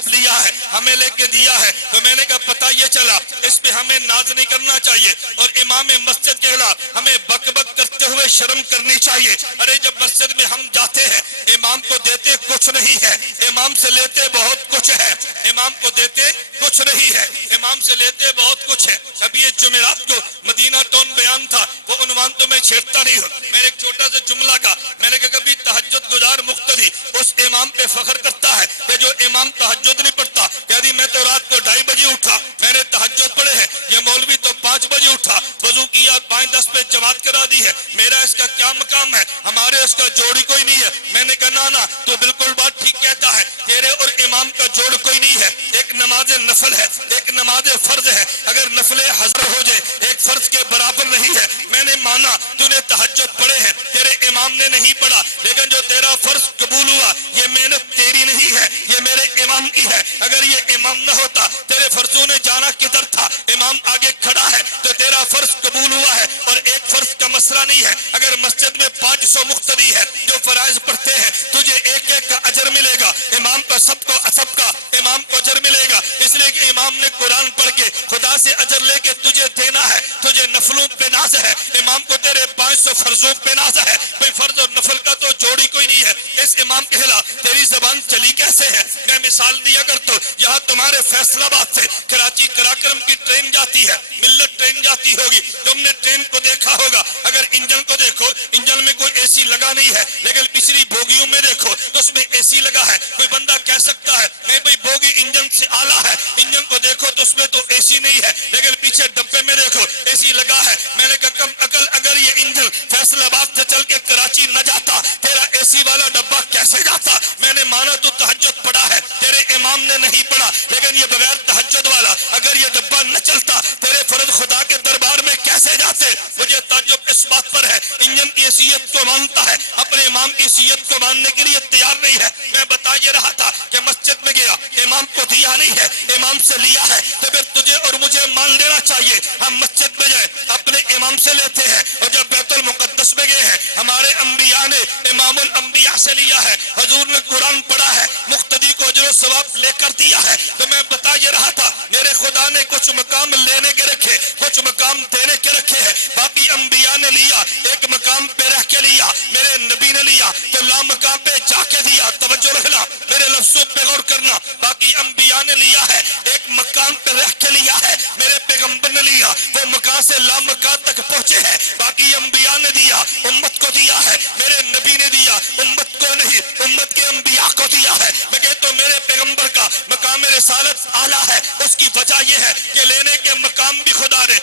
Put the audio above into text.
सवाब लिया है, हमें लेके दिया है। तो मैंने कहा पता ये चला, इस पे हमें नाज नहीं करना चाहिए और इमाम मस्जिद के खिलाफ हमें बकबक करते हुए शर्म करनी चाहिए। अरे जब मस्जिद में हम जाते हैं, इमाम को देते कुछ नहीं है, इमाम से लेते बहुत कुछ है। इमाम को देते कुछ नहीं है, इमाम से लेते बहुत कुछ है। अभी ये जुमेरात को मदीना टाउन बयान था, वो उन्वान तो मैं छेड़ता नहीं हूँ, मैंने एक छोटा सा जुमला का, मैंने कहा कभी तहज्जुद गुजार मुक्तदी उस इमाम पे फख्र करता है कि जो इमाम तहज्जुद नहीं पढ़ता। कह दी मैं तो रात को 2:30 बजे उठा, मैंने तहज्जुद पढ़े है, ये मौलवी तो 5 बजे उठा, वजू किया 5:10 पे जमात करा दी है, मेरा इसका क्या मकाम है, हमारे उसका जोड़ी कोई नहीं है। मैंने कहा ना तो बिल्कुल बात ठीक कहता है, तेरे और इमाम का जोड़ कोई नहीं है। एक नमाज नफल है, एक नमाज फर्ज है, अगर नफले हज़र हो जाए एक फर्ज के बराबर नहीं है। मैंने माना तूने तहज्जुद पढ़े हैं, तेरे इमाम ने नहीं पढ़ा, लेकिन जो तेरा फर्ज कबूल हुआ ये मेहनत तेरी नहीं है, ये मेरे इमाम की है। अगर ये इमाम न होता, तेरे फर्जों ने जाना किधर था, इमाम आगे खड़ा है तो तेरा फर्ज कबूल हुआ है। और एक फर्ज का मसला नहीं है, अगर मस्जिद में 500 मुक्तदी है जो फराइज पढ़ते हैं, तुझे एक एक का अजर मिलेगा, इमाम का सबका इमाम को अजर मिलेगा, इसलिए कि इमाम ने कुरान पढ़ के खुदा से अजर लेके तुझे देना है। तुझे नफलों पे नाज है, इमाम को तेरे 500 फर्जों पे नाज है। भाई फर्ज और नफल का तो जोड़ी कोई नहीं है। इस इमाम के खिलाफ तेरी जबान चली कैसे है? मैं मिसाल दिया करता हूँ, यहाँ तुम्हारे फैसलाबाद से कराची कराक्रम की ट्रेन जाती है, मिल्लत ट्रेन जाती होगी, तुमने ट्रेन को देखा होगा। अगर इंजन को देखो, इंजन में कोई एसी लगा नहीं है, लेकिन पिछली बोगियों में देखो तो उसमें एसी लगा है। कोई बंदा कह सकता है नहीं भाई बोगी इंजन से आला है, इंजन को देखो तो उसमें तो एसी नहीं है, लेकिन पीछे डब्बे में देखो एसी लगा है। मैंने कहा कम अकल, अगर ये इंजन फैसलाबाद से चल के कराची न जाता, तेरा एसी वाला डब्बा कैसे जाता? मैंने माना तू तहज्जुद पढ़ा है, तेरे इमाम ने नहीं पढ़ा, लेकिन ये बगैर तहज्जुद वाला अगर ये डब्बा न चलता, तेरे फर्ज खुदा के दरबार में कैसे जाते? मुझे ताज्जुब इस बात पर है, इंजन की हैसियत को मानता है, अपने इमाम की हैसियत को मानने के लिए तैयार नहीं है। मैं बता ये रहा था कि मस्जिद में गया, इमाम को दिया नहीं है, इमाम से लिया है, तो फिर तुझे और मुझे मान लेना चाहिए। हम मस्जिद में जाए अपने इमाम से लेते हैं, और जब बैतुल मुक़द्दस में गए हैं, हमारे अंबिया ने इमामुल अंबिया से लिया है, हुजूर ने कुरान पढ़ा है, मुक्तदी को अजर सवाब लेकर दिया है। तो मैं बता ये रहा था, मेरे खुदा ने कुछ मकाम लेने के रखे, कुछ मकाम देने के रखे हैं। बाकी अंबिया ने लिया, एक मकाम पे रह के लिया, मेरे नबी ने लिया तो ला मकाम पे जाके दिया। तवज्जो रखना, मेरे लफ्जों पे गौर करना। बाकी अंबिया ने लिया है, एक मकाम पे रह के लिया है, मेरे पैगंबर ने लिया, वो मकान से ला मकान तक पहुंचे हैं। बाकी अंबिया ने दिया, उम्मत को दिया है, मेरे नबी ने दिया, उम्मत को नहीं, उम्मत के अंबिया को दिया है। मैं कहता हूं मेरे पैगंबर का मकाम रिसालत आला है। उसकी वजह यह है कि लेने के मकाम भी खुदा ने